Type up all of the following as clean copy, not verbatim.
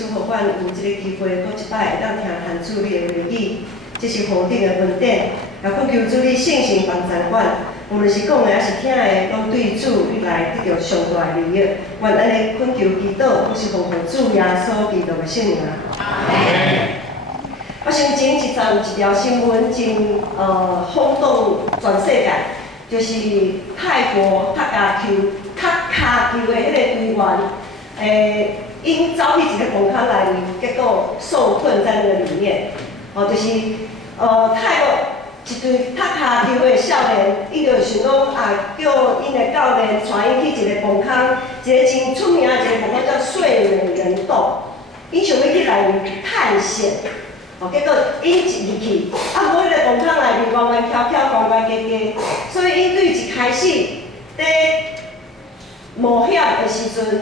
赐互阮有即个机会，搁一摆会当听韩助理的话语，这是何等的恩典！也恳求主你圣神帮助阮，无论是讲的还是听的，拢对主你来得到上大的利益。愿安尼恳求祈祷，都是奉主耶稣基督的圣名。我先前一阵有一条新闻真轰动全世界，就是泰国塔卡球的迄个队员，因走去一个公坑内面，结果受困在那个里面。就是泰国一队塔卡球的少年，伊就想讲叫因的教练带因去一个公坑，一个真出名的一个公坑叫睡美人洞，因想要去内面探险。结果因一入去，无迄个公坑内面弯弯翘翘、弯弯结结，所以因对一开始在冒险的时阵，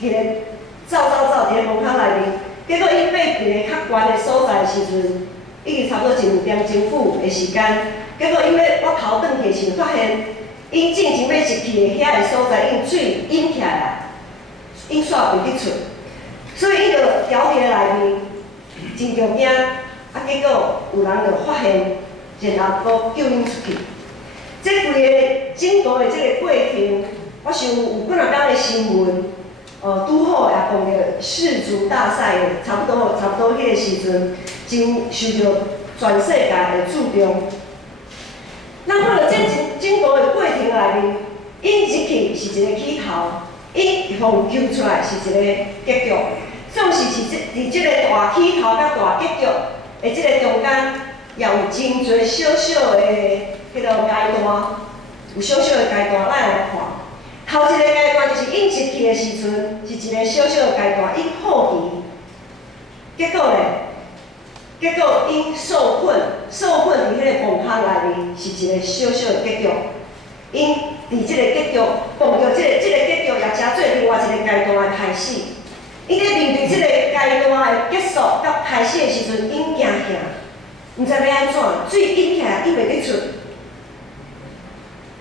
伫咧走伫咧公坑内面，结果因爬伫咧较悬的所在的时阵，已经差不多1点钟的时间，结果因要头转去时，发现因正前要入去的遐个所在，因水淹起来啦，因煞袂去出，所以伊就调伫咧内面。真着惊，结果有人就发现，然后搁救因出去。这规个整个的这个过程，我想有几若天的新闻，拄好也讲着世足大赛的，差不多迄个时阵，真受到全世界的注重。咱看到整个的过程内面，因入去是一个起头，因互救出来是一个结局。总是伫即个大起头甲大结局的即个中间，也有真侪小小的迄个阶段，有小小的阶段，咱来看。头一个阶段就是因入去的时阵，是一个小小的阶段，因好奇。结果因受困伫迄个公坑内面，是一个小小的结局。因伫即个结局，碰到即个结局，也真做另外一个阶段的开始。因咧面对即个阶段的结束甲开始的时阵，因惊吓，毋知要安怎，水淹起来，伊袂去出，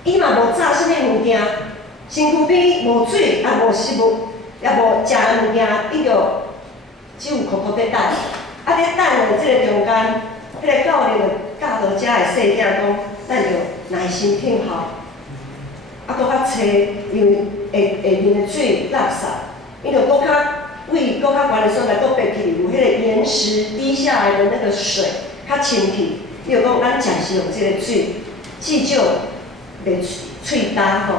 伊嘛无炸啥物物件，身躯边无水，也无食物，也无食的物件，伊就只有苦苦在等。咧等的即个中间，迄个教练就教导遮的细囝讲，咱就耐心听候，搁较找，因为下面的水垃圾，伊就搁较。位搁较悬的所在，搁爬去有迄个岩石滴下来的那个水，较清气。比如讲，咱食是用即个水，至少袂喙干吼。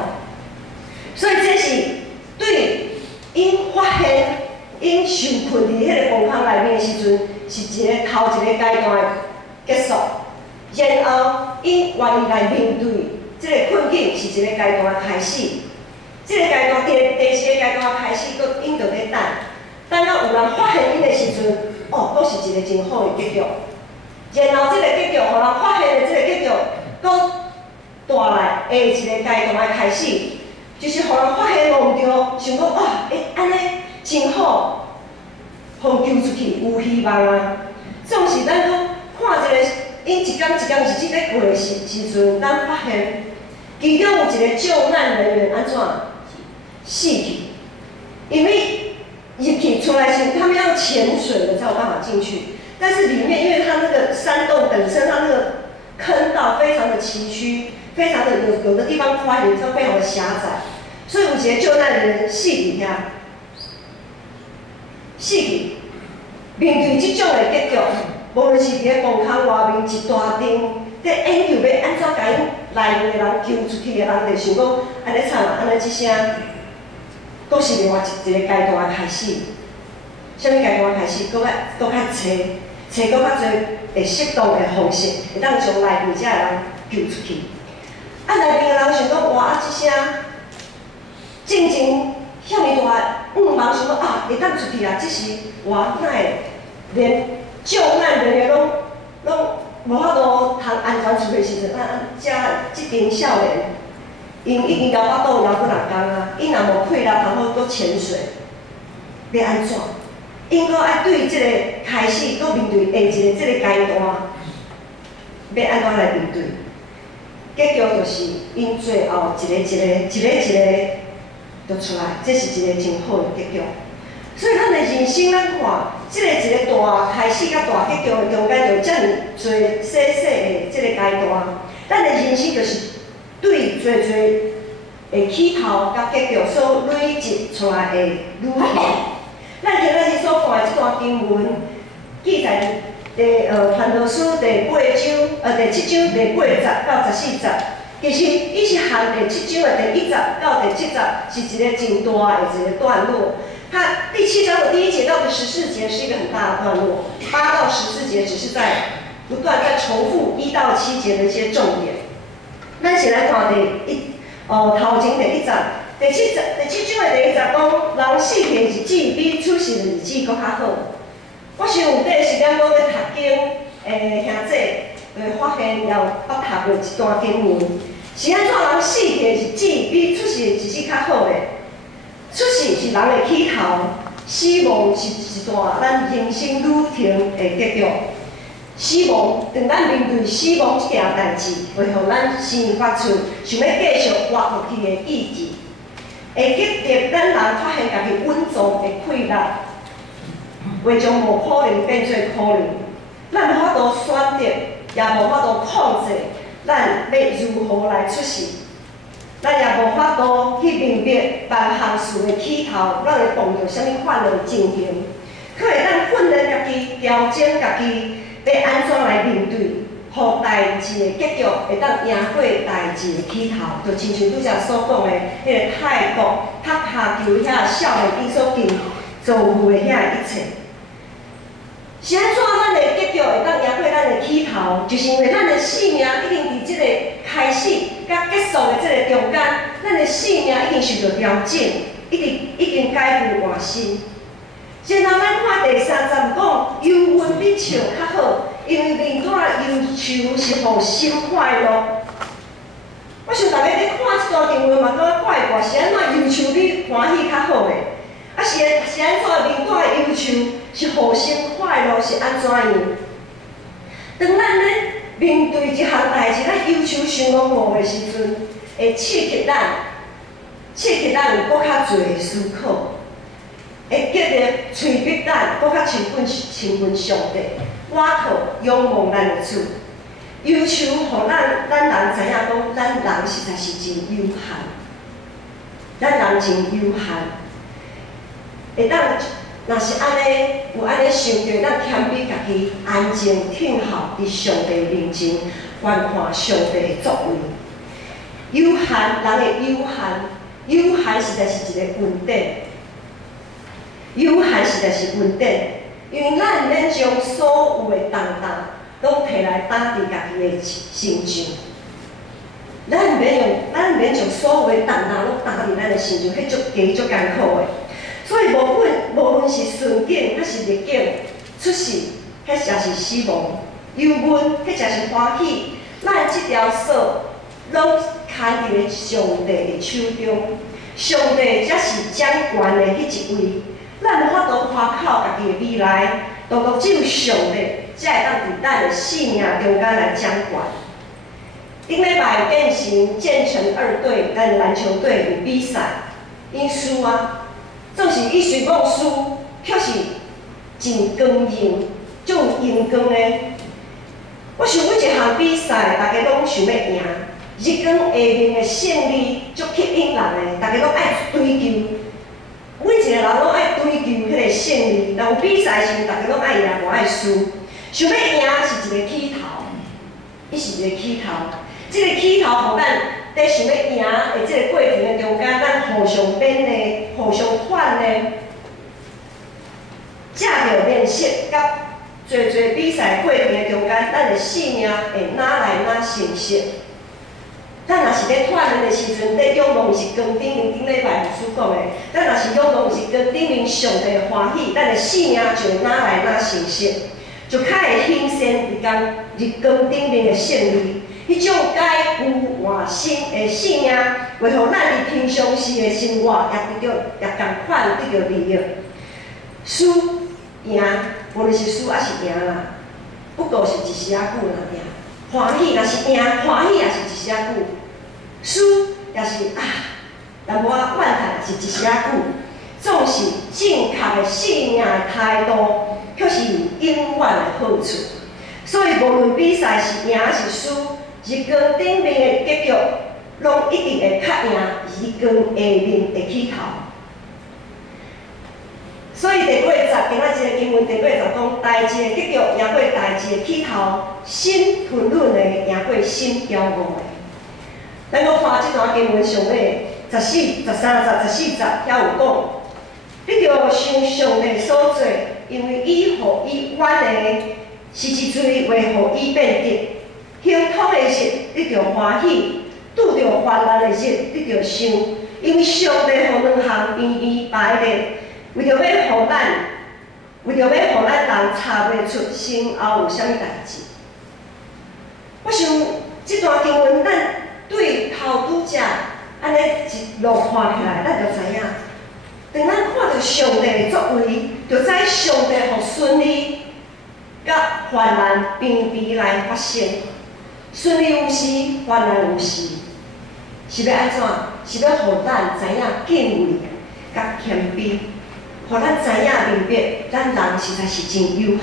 所以这是对因发现因受困伫迄个公坑内面的时阵，是一个头一个阶段的结束。然后因愿意来面对即个困境，是一个阶段的开始。即个阶段第二个阶段开始，搁因就咧等。等到有人发现因的时阵，搁是一个真好的结局。然后这个结局，互人发现的这个结局，搁带来下一个阶段的开始，就是互人发现无着，想讲安尼真好，互救出去有希望啊。总是咱讲看一个，因一天日子咧过的时阵，咱发现其中有一个救难人员安怎死去，因为。入去出来时，他们要潜水的才有办法进去。但是里面，因为它那个山洞本身，它那个坑道非常的崎岖，非常的有的地方宽，有的地方非常的狭窄，所以有一个救难人员死伫遐，死去。面对这种的结局，无论是伫咧公坑外面一大阵在研究要安怎甲因内面的人救出去的人，就想讲安尼惨啊，安尼一声。搁是另外一个阶段的开始，啥物阶段开始？搁较找搁较侪会适当的方式，会当将内面遮个人救出去。内面的人想讲，哇，一声正遐尼大忙，想讲会当出去啊！这时哇，哪会连救难人员拢无法度通安全出去时阵，遮即群少年。因已经摇巴肚摇过6天啊，因若无气力通好搁潜水，要安怎？因搁爱对即个开始，搁面对下一个即个阶段，要安怎来面对？结局就是因最后一个就出来，这是一个真好的结局。所以咱的人生，咱看，一个大开始甲大结局的中间，就遮尔侪细的这个阶段，咱的人生就是对侪的起头甲结局所累积出来的旅程。咱今仔日所看的这段经文，记载传道书第7章第8节到14节。其实，伊是含第7章的第1节到第7节，是一个真大的一个段落。它第7章的第1节到第14节是一个很大的段落，8到14节只是在不断在重复1到7节的一些重点。咱先来看头前第1节，第7章的第1节讲，人死去的日子比出世的日子搁较好。我想有底是咱讲咧读经兄姐。发现也有捌读过一段经文，是安怎人死去的日子比出世的日子较好嘞？出世是人的起头，死亡是一段咱人生旅程的结局。死亡，当咱面对死亡这件代志，会互咱生发出想要继续活落去的意志，会激励咱人发现家己稳重的快乐，袂将无可能变做可能。咱无法度选择。也无法度控制咱要如何来出世，咱也无法度去明白办项事的起头，咱会碰到啥物款的情形，可会咱训练家己、调整家己，要安怎来面对，互代志的结局会当赢过代志的起头，就亲像拄则所讲的，迄个泰国塔下球遐少年伊所经造就的遐一切。是安怎咱的结局会当赢过咱的起头？就是因为咱的生命已经伫即个开始甲结束的即个中间，咱的生命已经受到调整，已经改变换新。然后咱看第3节讲，忧闷比笑较好，因为面带忧愁是互心快乐。我想大家咧看即段经文嘛，感觉怪怪，是安怎忧愁比欢喜较好诶？啊是安怎面带忧愁？是互心快乐是安怎样？当咱咧面对一项代志，咱忧愁想拢无的时阵，会刺激咱有搁较侪的思考，会激励催逼咱搁较亲近上帝，倚靠仰望咱的主。忧愁互咱人知影讲，咱人实在是真有限，咱人真有限，会当。若是安尼，有安尼想着，咱谦卑家己，安静听候伫上帝面前，观看上帝的作为。有限，人的有限实在是一个问题。有限实在是问题，因为咱毋免将所有的重担拢摕来担伫家己的身上。咱毋免将所有的重担拢担伫咱的身上，迄足艰苦的。所以无论是顺境还是逆境，出世，迄才是死亡；忧闷，迄才是欢喜。咱即条锁，拢牵伫咧上帝的手中。上帝才是掌权的迄一位。咱无法度夸口家己的未来，独只有上帝才会当伫咱的生命中间来掌权。顶礼拜建成2队，咱篮球队有比赛，因输啊。总是伊虽讲输，却是真光荣，足有阳光的。我想每一项比赛，大家拢想要赢。日光下面的胜利足吸引人的，大家拢爱追求。每一个人拢爱追求迄个胜利。但有比赛时，大家拢爱赢，无爱输。想要赢是一个起头，伊是一个起头。这个起头，互咱在想要赢的这个过程的中间，咱互相勉励、互相劝励，借着练习甲侪比赛过程的中间，咱的生命会哪来哪成熟。咱若是咧劝练的时阵，咧仰望是光顶面顶礼拜牧师讲的，咱若是仰望是光顶面上帝的欢喜，咱的生命就会哪来哪成熟，就较会显现日光顶面的胜利。迄种改旧换新的生命，会互咱伫平常时的生活也同款得到利益。输赢，无论是输还是赢啦，不过是一时仔久啦赢。欢喜若是赢，欢喜也是一时仔久；输也是啊，淡薄仔怨叹也是一时仔久。总是正确的信命的态度，却是永远的好处。所以无论比赛是赢是输，日光顶面的结局，拢一定会较赢日光下面的起头。所以第80，今仔日个经文第80讲，代志的结局赢过代志的起头，心吞润的赢过心骄傲的。咱搁看即段经文上尾14、13节、14节遐有讲，你着想上帝所做，因为伊互伊冤的是一罪，为互伊变直。兴通的日，你着欢喜；拄着患难的日，你着想，因为上帝互两项平平白的。为着要互咱人查袂出身后有啥物代志。我想即段经文，咱对头拄只安尼一路看起来，咱就知影，当咱看到上帝的作为，就知上帝互顺利甲患难平平来发生。顺利有时，患难有时，是要安怎？是要互咱知影敬畏甲谦卑。互咱知影明白，咱人实在是真有限，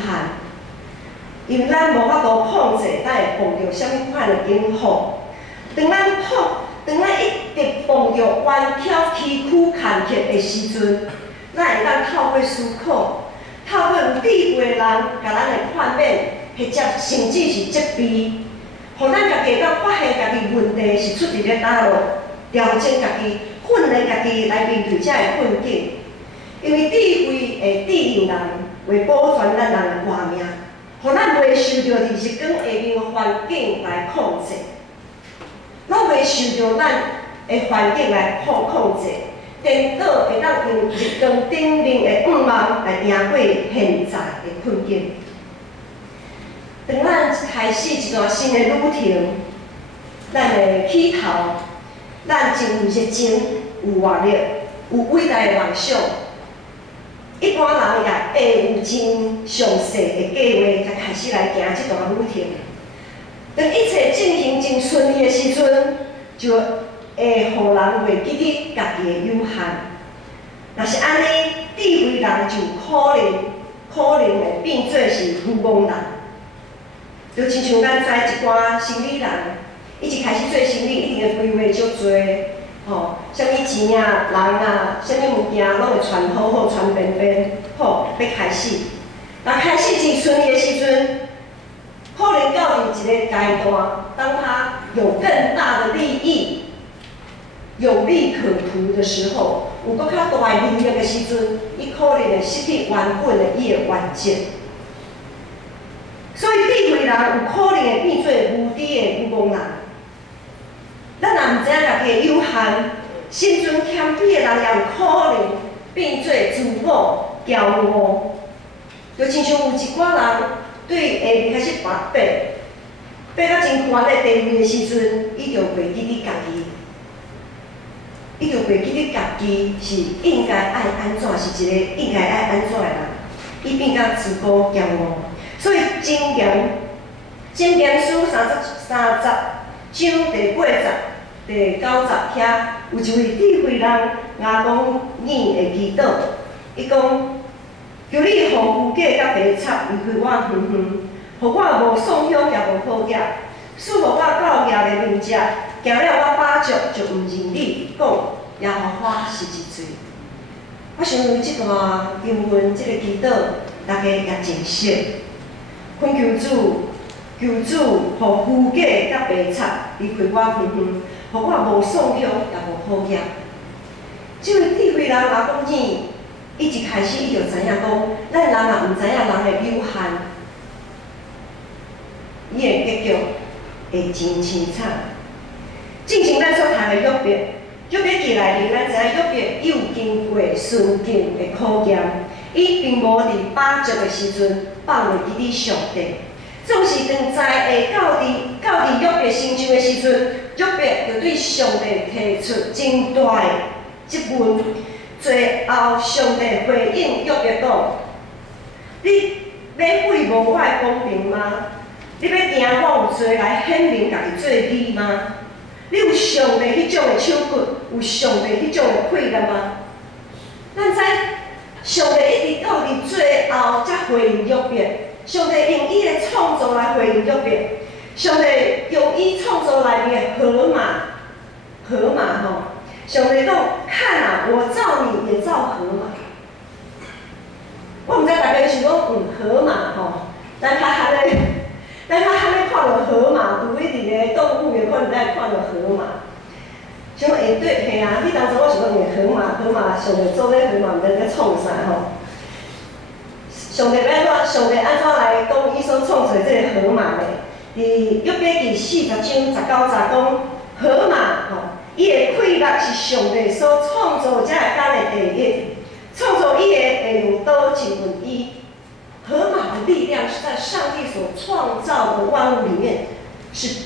因为咱无法度控制咱会碰到啥物款的因祸。当咱一直碰到冤巧崎岖坎坷的时阵，咱会当透过思考，透过有智慧的人，甲咱的劝勉，或者甚至是责备，互咱家己当发现家己问题是出伫咧倒落，调整家己，训练家己来面对遮个困境。因为智慧会指引人，会保全咱人的活命，互咱袂受到伫日光下面的环境来控制，咱袂受到咱的环境来控制，颠倒会当用日光顶面的五芒来赢过现在的困境。当咱开始一段新的旅程，咱的起头，咱真有热情、有活力、有伟大的梦想。一般人也会有真详细的计划，才开始来行这段旅程。当一切进行真顺利的时阵，就会互人袂记得家己的有限。若是安尼，智慧人就可能会变做是愚妄人。就亲像咱知一寡生理人，伊一开始做生意一定会规划足多。啥物钱啊、人啊、啥物物件拢会传好好、传便便好，要开始。若开始真顺利的时阵，可能到一个阶段，当他有更大的利益、有利可图的时候，有搁较大的利益的时阵，伊可能会失去原本的伊的原则。所以智慧人有可能会变做无知的愚妄人。咱若毋知影家己的有限，心存谦卑的人也有可能变做自我、骄傲。就亲像有一寡人对下面开始爬到真悬的地位的时阵，伊就袂记得家己，伊就袂记得家己是应该爱安怎，是一个应该爱安怎的人，伊变甲自高骄傲。所以箴言书33章第80、第90遐有一位智慧人牙讲耳的祈祷，伊讲：求你互富贵甲白贼离开我远远，互我无爽享也无好业，使互我教业的名食，行了我把足就毋认你，讲耶和华是一罪。我想即段经文即个祈祷，大家也真熟。恳求主，互富贵甲白贼离开我远远，互我无爽享也无好业。即位智慧人阿讲耳，伊一开始伊就知影讲，咱人若毋知影人的有限，伊的结局会真凄惨。正像咱所读的约伯记内面，咱知影约伯伊有经过顺境的考验，伊并无伫把足的时阵放袂记伫上帝。总是当灾下到伫约伯身上的时阵，约伯就对上帝提出真大的质问。最后，上帝回应约伯讲：“你要废无我的公平吗？你要惊我有罪来显明家己做义吗？你有上帝迄种的手骨，有上帝迄种的魄力吗？”咱知上帝一直到伫最后才回应约伯，上帝用伊的创造来回应约伯，上帝用伊创造内面的河马吼，上帝讲：看啊，我造你也造河马。我毋知大家是讲河马吼，咱较罕咧看到河马，除非伫个动物园可能才看到河马。想对嘿啊，迄当时我想讲河马上帝做咧河马，毋知咧创啥吼。上帝安怎来讲伊所创造的这个河马呢？伫约伯记40章19节讲，河马吼，伊的快乐是上帝所创造这个间的第一，创造伊的会用倒一份伊。河马的力量是在上帝所创造的万物里面是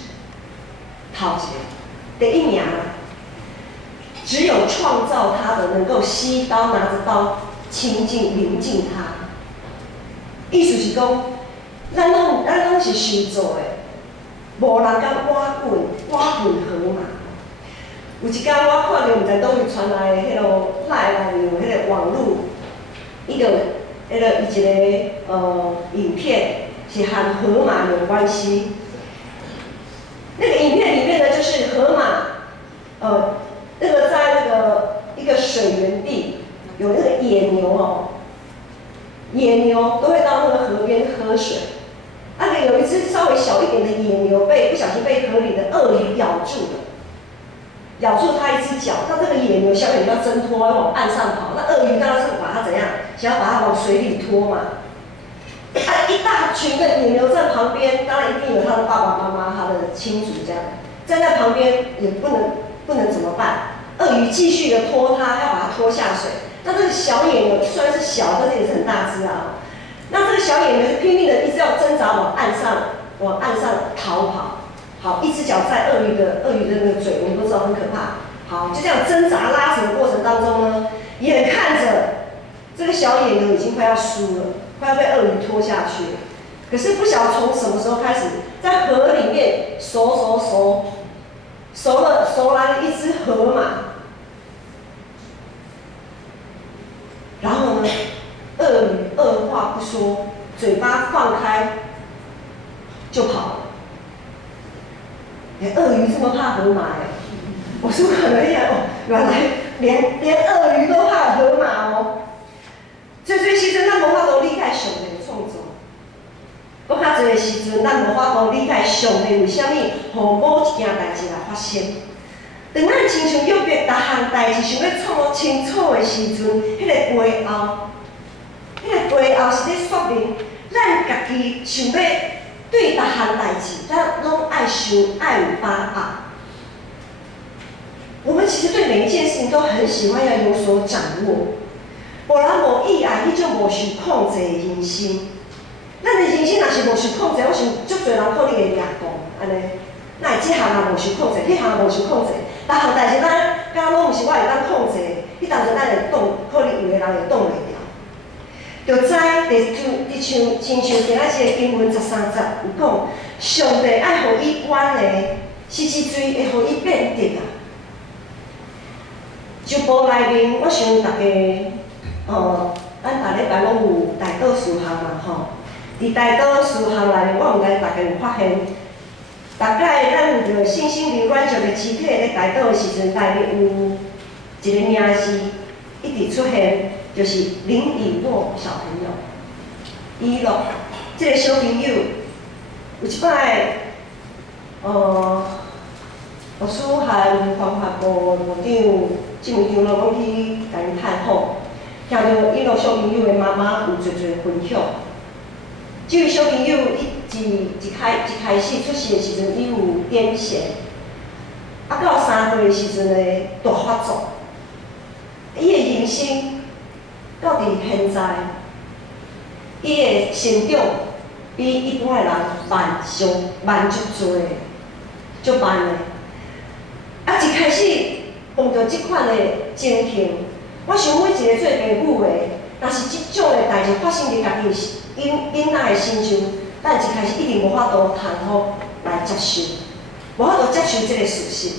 头一个第一名啊。只有创造它的能够吸刀拿着刀亲近临近它。意思是讲，咱拢是受造的，无人敢挖滚河马。有一天我看到毋知倒位传来的迄落赖内面有迄个网络，伊一个影片是和河马有关系。那个影片里面呢，就是河马，那个在一个水源地有那个野牛哦，野牛都会到那个河边喝水。有一只稍微小一点的野牛不小心被河里的鳄鱼咬住了，咬住它一只脚，那这个小野牛要挣脱，要往岸上跑，那鳄鱼当然是把它怎样，想要把它往水里拖嘛。一大群的野牛在旁边，当然一定有它的爸爸妈妈、它的亲族这样，站在旁边也不能怎么办？鳄鱼继续的拖它，要把它拖下水。那这个小野牛虽然是小，但是也是很大只啊。那这个小野牛是拼命的一直要挣扎往岸上逃跑。好，一只脚在鳄鱼的那个嘴，我们都知道很可怕。好，就这样挣扎拉扯的过程当中呢，眼看着这个小野牛已经快要输了，快要被鳄鱼拖下去了。可是不晓得从什么时候开始，在河里面熟来了一只河马。然后呢，鳄鱼二话不说，嘴巴放开就跑了。鳄鱼这么怕河马哎！我说可能原来连鳄鱼都怕河马哦。所以时阵咱无法度理解上帝的创造。搁较侪时阵，咱无法度理解上帝为虾米互某一件代志来发生。当咱亲像约伯逐项代志想要创清楚的时阵，迄个背后是咧说明咱家己想要对逐项代志，咱拢爱有把握。我们其实对每一件事情都很喜欢要有所掌握，无人无意爱迄种无受控制的人生。咱的人生若是无受控制，我想足侪人可能会掠讲安尼，那会这项也无受控制，迄项也无受控制。逐项代志咱敢拢毋是我会当控制的，迄当阵咱会挡，可能有的人会挡袂掉。就知就像今仔日的经文13节有讲，上帝爱互伊弯的死水会互伊变直啊。就部内面，我想大家，咱逐礼拜拢有大道事项嘛吼。伫大道事项内面，我毋知大家有发现。大概咱有着信心灵软弱的肢体咧大道的时阵，内面有一个名字一直出现，就是林以诺小朋友。以诺，这个小朋友有一摆，老师和文化部部长郑部长拢去甲伊探访，听到以诺小朋友的妈妈有侪分享。这位小朋友一开始出世的时阵，伊有癫痫，到3岁的时阵呢，大发作。伊的人生到伫现在，伊的成长比一般的人慢足多，足慢的。一开始碰到这款的情形，我想每一个做父母的，若是这种的代志发生伫家己囡仔的身上，咱一开始一定无法度通好来接受，无法度接受这个事实。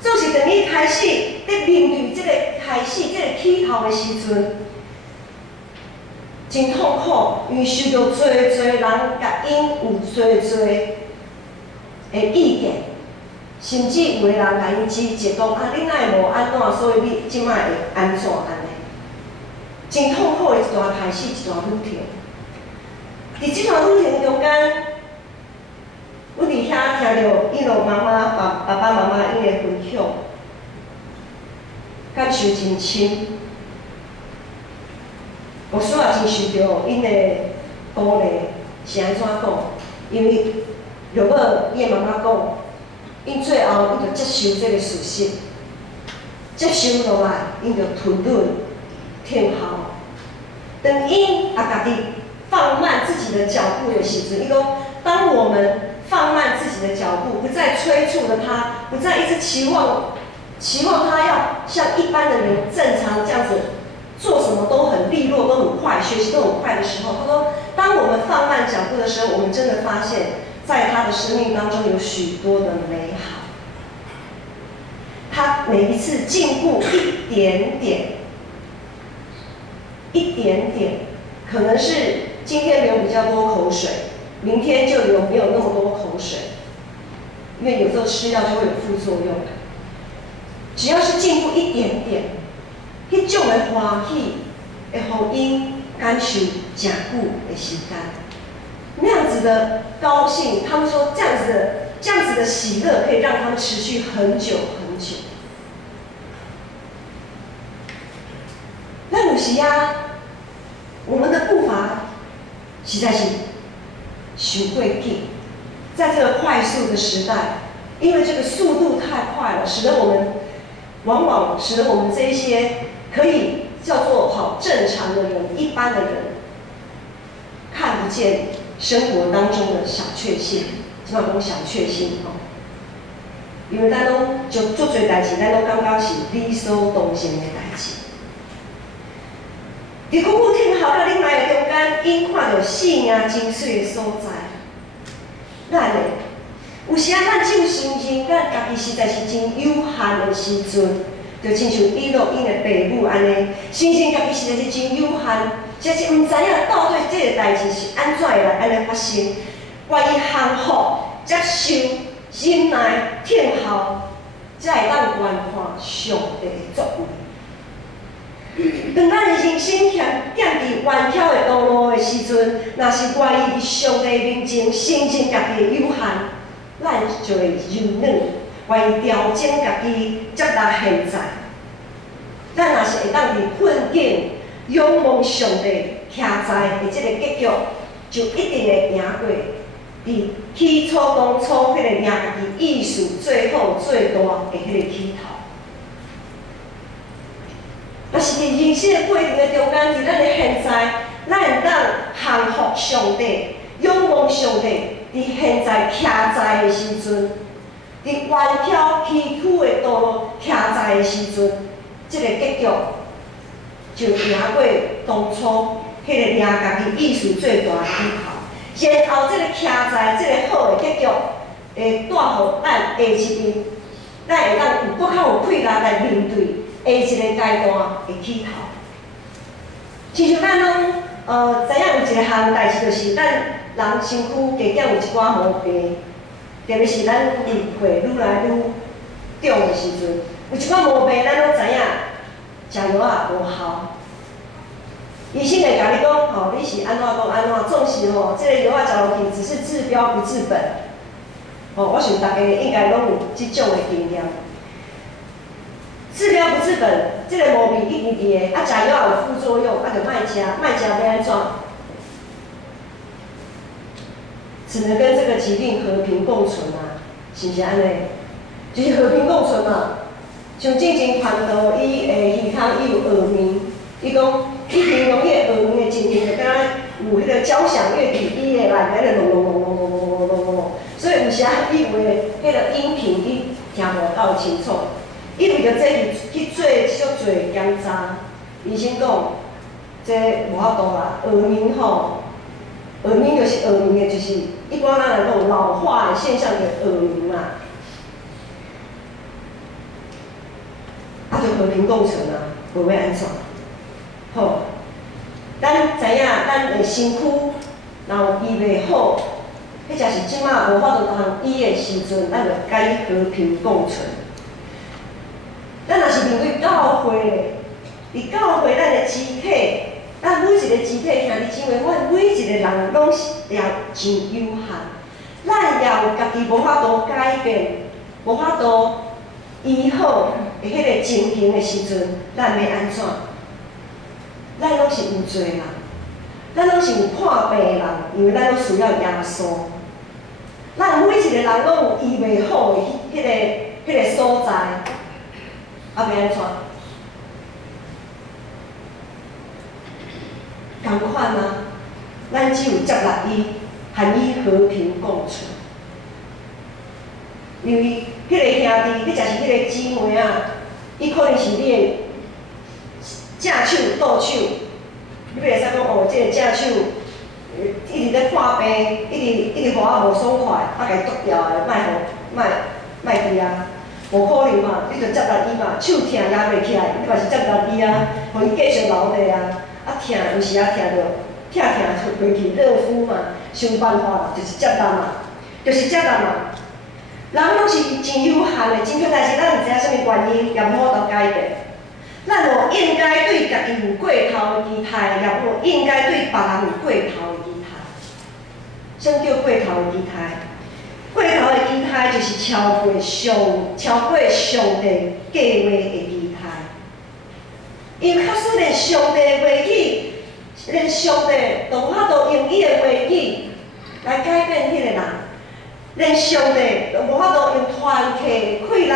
这是等于开始在面对这个开始这个起头的时阵，真痛苦，因为受到侪人甲因有侪的意见，甚至有个人甲因指责讲啊，你哪会无安怎，所以你即摆会安怎安尼？真痛苦的一段开始，一段旅程。伫即段旅程中间，阮伫遐听到伊路妈妈、爸爸妈妈因的分享，感受真深。有时也真受到因的鼓励，是安怎讲？因为弱母伊的妈妈讲，因最后伊就接受这个事实，接受落来，因就吞忍、听候。等因也家己放慢自己的脚步的时阵，伊讲，当我们放慢自己的脚步，不再催促了他，不再一直期望他要像一般的人正常这样子。做什么都很利落，都很快，学习都很快的时候，他说，当我们放慢脚步的时候，我们真的发现，在他的生命当中有许多的美好。他每一次进步一点点，可能是今天流比较多口水，明天就流没有那么多口水，因为有时候吃药就会有副作用。只要是进步一点点。迄种的欢喜，会互因感受真久的时间，那样子的高兴，他们说这样子的喜乐，可以让他们持续很久很久。那有时啊，我们的步伐实在是太过紧，在这个快速的时代，因为这个速度太快了，使得我们这一些可以叫做好正常的人、一般的人，看不见生活当中的小确幸，即码讲小确幸吼。因为咱拢就做侪代志，咱拢感觉是理所当然的代志。伫久久听候甲恁来的中间，因看到生命真水的所在，咱呢，有时啊，咱只有心情，咱家己实在是真有限的时阵。就亲像伊路因的爸母安尼，心情家己实在是真有限，实在是毋知影到底这个代志是安怎会来安尼发生，愿意降服、接受、忍耐、听候，才会当观看上帝的作为。当咱的人生踮伫弯曲的道路的时阵，若是愿意伫上帝面前承认家己的有限，咱就会柔软。愿意调整家己，接纳现在。咱若是会当伫困境仰望上帝徛在的这个结局，就一定会赢过伫起初当初迄个赢家己意思最好最大的迄个起头。若是伫人生的过程的中间，伫咱的现在，咱会当降服上帝，仰望上帝，伫现在徛在的时阵。伫弯曲崎岖的道路徛在的时阵，这个结局就赢过当初迄个赢家己意思最大的起头。然后这个徛在这个好的结局，会带互咱下一边，咱会当有搁较有气力来面对下一个阶段的起头。亲像咱拢知影有一个项代志，就是咱人身躯加减有一寡毛病。特别是咱年岁愈来愈重的时阵，有一寡毛病，咱拢知影，食药啊无效。医生会甲你讲，吼，你是安怎讲安怎，总是吼，这个药啊食落去只是治标不治本。吼，我想大家应该拢有即种的经验。治标不治本，这个毛病一直伫的，啊，食药有副作用，啊，就卖食要安怎？只能跟这个疾病和平共存啊，是不是安尼？就是和平共存嘛。像之前看到伊耳康伊有耳鸣，伊讲伊形容伊的耳鸣的情形，就敢若有迄个交响乐伫伊的内底咧隆隆隆隆隆隆隆隆隆，所以有时啊，伊有的迄个音频伊听无够清楚。伊为着这去做足侪检查，医生讲这无法度啦，耳鸣吼。耳鸣就是耳鸣的，就是一般咱来讲老化的现象的耳鸣嘛。就和平共存啊，袂要安怎？好，咱知影咱的身躯，若有医袂好，迄才是即马无法度通医的时阵，咱就甲伊和平共存。咱若是面对教会，伫教会咱的肢体，咱每一个肢体兄弟姊妹，阮每一个人拢是也真有限，咱也有家己无法度改变，无法度医好的迄个情形的时阵，咱要安怎？咱拢是有罪人，咱拢是有看病的人，因为咱拢需要耶稣。咱每一个人拢有医袂好的迄个所在，啊，要安怎？同款啊，咱只有接纳伊，和伊和平共存。因为迄个兄弟，你就是迄个姊妹啊，伊可能是你的正手、倒手，你袂使讲哦，这个正手一直咧看病，一直互我无爽快，啊，甲伊剁掉的，卖去啊，无可能嘛，你着接纳伊嘛，手疼压袂起来，你嘛是接纳伊啊，互伊继续留咧啊，啊疼有时啊疼着，疼就回去热敷嘛，想办法就是接纳嘛，就是接纳嘛。人拢是真有限的，真多代志咱毋知影啥物原因，也无法度改变。咱无应该对家己有过头的期待，也无应该对别人有过头的期待。啥叫过头的期待？过头的期待就是超过上帝计划的期待。因为假使连上帝的话语，连上帝都无法度用伊的话语来改变迄个人。连上帝都无法度用团体的快乐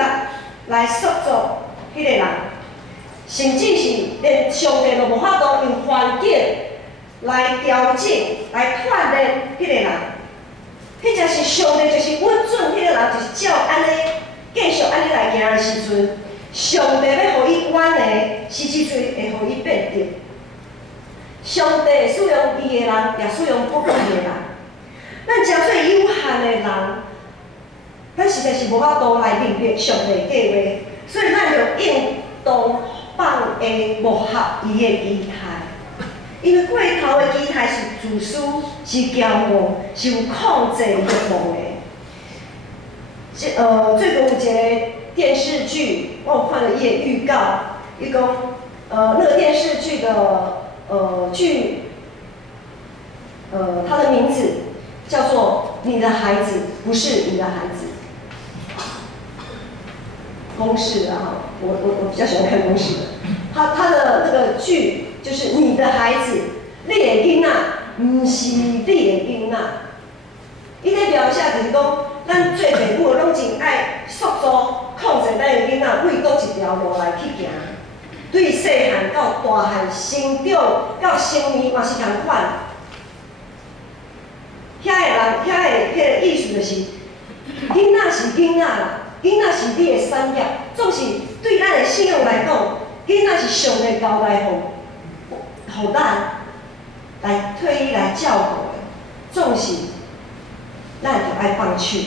来塑造迄个人，甚至是连上帝都无法度用环境来调整、来锻炼迄个人。迄才是上帝，就是稳准迄个人，就是照安尼继续安尼来行的时阵，上帝要互伊远的，时阵会互伊变直。上帝会使用伊的人，也使用不义的人。咱真侪有限的人，咱实在是无法度来明白上帝计划，所以咱就应当放下无合伊的期待，因为过头的期待是自私，是骄傲，是有控制欲望的。最近有一个电视剧，我有看了伊的预告，伊讲那个电视剧的它的名字叫做《你的孩子不是你的孩子》，公式的哈，我比较喜欢看公式的。他的那个剧就是你的孩子，你的囡仔，不是你的囡仔。伊咧描写就是讲，咱做父母拢真爱塑造、控制咱的囡仔为倒一条路来去行。对细汉到大汉成长到成年嘛是同款。遐个人，遐个意思就是，囡仔是囡仔啦，囡仔是你的产业，总是对咱的信仰来讲，囡仔是上帝交代互咱来替伊来照顾的，总是咱就爱放手。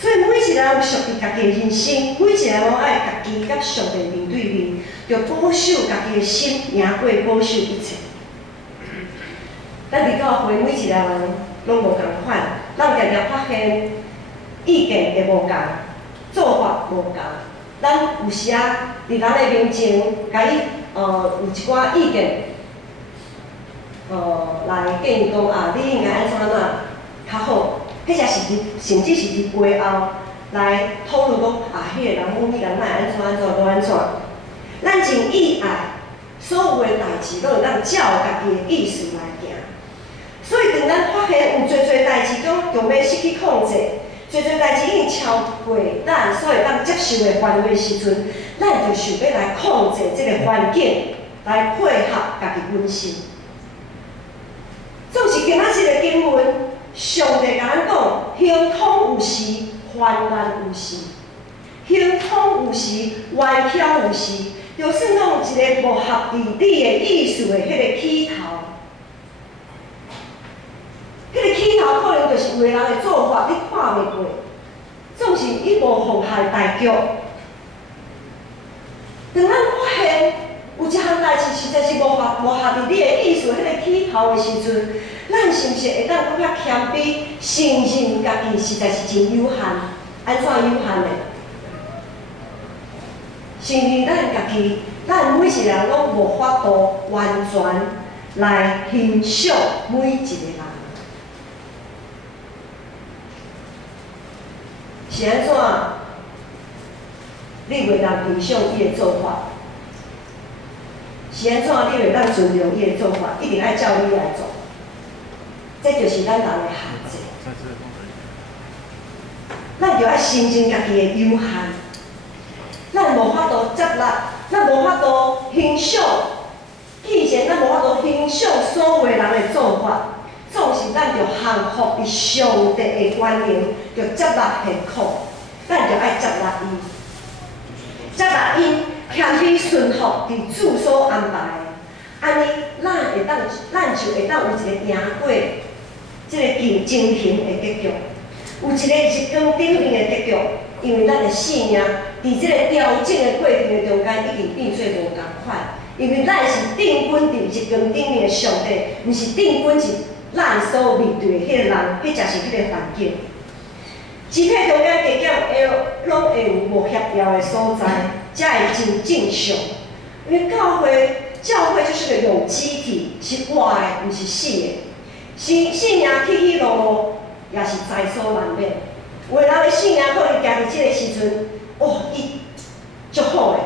所以每一个人有属于家己的人生，每一个人拢爱家己甲上帝面对面，着保守家己的心，赢过保守一切。咱伫教会每一个人拢无共款，咱常常发现意见会无共，做法无共。咱有时啊，伫人的面前，甲伊有一寡意见，来建议讲啊，你应该安怎较好。迄才是甚至是伫背后来讨论讲啊，迄个人某你人哪安怎都安怎。咱真意爱所有的代志，都会当照家己的意思来行。所以，当咱发现有侪代志讲强要失去控制，侪代志已经超过咱所会当接受的范围时阵，咱就想要来控制这个环境，来配合家己本身。总是今仔日的经文，上帝甲咱讲：行通有时，患难有时；行通有时，歪巧有时。就算讲有一个无合理你的意思的迄个起头。迄个起头可能就是有个人的做法，你看袂过，总是伊无妨害大局。当咱发现有一项代志实在是无合伫你的意思，迄个起头的时阵，咱是毋是会当搁较谦卑，承认家己实在是真有限？安怎有限呢？承认咱家己，咱每一个人拢无法度完全来欣赏每一个人。是安怎？你袂当欣赏伊的做法？是安怎？你袂当尊重伊的做法？一定爱照你来做。这就是咱人的限制。咱就爱承认家己的有限，咱无法度接纳，咱无法度欣赏。既然咱无法度欣赏所有人的做法，总是咱就降服伫上帝的观念，就接纳现况，咱就爱接纳伊，接纳伊谦卑顺服伫主所安排的，安尼咱就会当有一个赢过即个情形的结局，有一个日光顶面的结局，因为咱的性命伫即个调整的过程的中间已经变做无共款，因为咱是定根伫日光顶面的上帝，毋是定根是咱所面对的迄个人，迄才是迄个环境。肢体中间加减拢会有无协调的所在，才会真正常。因为教会就是个有机体，是活的，毋是死的。生命起起落落，也是在所难免。有的人的生命可能行伫即个时阵，伊足好的，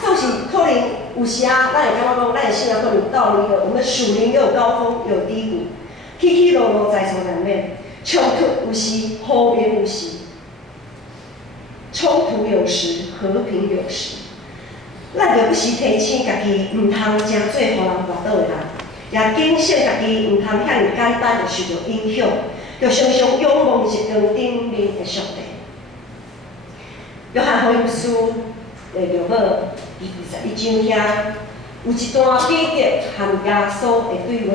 总是可能有时咱会感觉讲，咱的生命可能到了一个我们属灵又有高峰又有低谷，起起落落在所难免。冲突有时，和平有时；冲突有时，和平有时。咱着不时提醒家己，毋通真做互人滑倒的人，也警醒家己，毋通遐尔简单就受到影响，着常常仰望日光顶面的上帝。约翰福音书第6章第21章遐有一段彼得和耶稣的对话。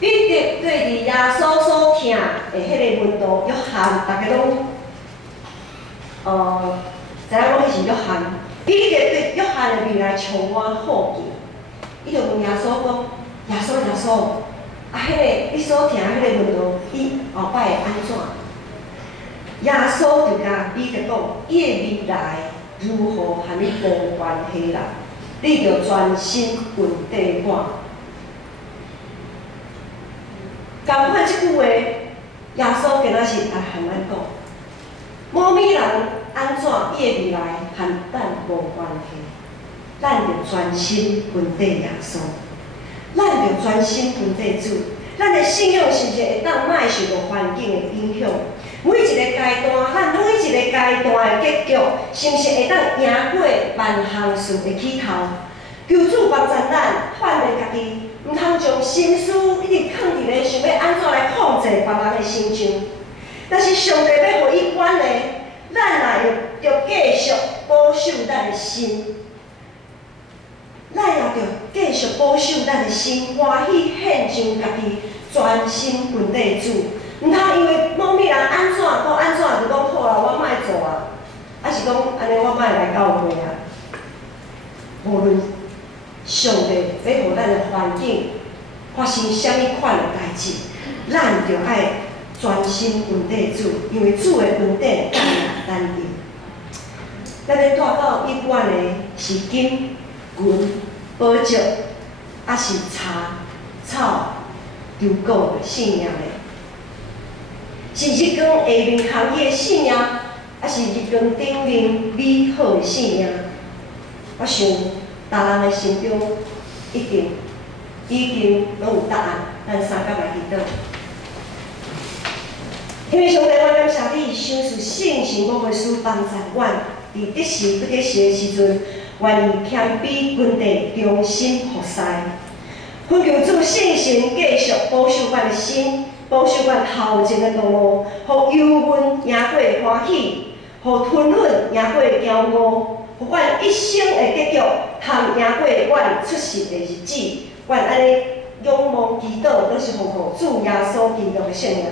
彼得对伫耶稣所听的迄个门徒约翰，大家拢知影讲迄是约翰。彼得对约翰的未来充满好奇，伊就问耶稣讲：耶稣，迄个你所听迄个门徒，伊后摆会安怎？耶稣就甲彼得讲：伊的未来如何和你无关系啦？你着专心问题我。同款即句话，耶稣今仔日来和咱讲，某物人安怎伊的未来和咱无关系，咱着专心问题耶稣，咱着专心问题主，咱的信仰是毋是会当莫受到环境的影响？每一个阶段，咱每一个阶段的结局，是毋是会当赢过万项事的起头？求主帮助咱劝勉家己。毋通将心思一直放伫咧，想要安怎来控制别人的心情。但是上帝要互伊管的，咱也要继续保守咱的心，咱也要继续保守咱的心，欢喜献上家己，专心问题主。毋通因为某物人安怎就讲好啦，我莫做啊，还是讲安尼我莫来教会啊。无论上帝要互咱的环境发生什么款的代志，咱就爱专心问题主，因为主的恩典带来咱应。咱咧带到一罐的是金、银、宝石，还是茶、草、油果的信仰咧？是日光下面行伊的信仰，还是日光顶面美好的信仰？我想。大人的心中一定已经拢有答案，咱三甲来祈祷。因为上帝，我感谢你，赏赐圣神我的书帮助阮，伫得时不得时的时阵，愿意谦卑跪地，忠心服侍。恳求主圣神继续保守阮的心，保守阮头前的道路，互忧闷赢过欢喜，互吞忍赢过骄傲。互阮一生的结局，通赢过阮出世的日子，阮安尼仰望祈祷，都是奉主耶稣基督的圣名。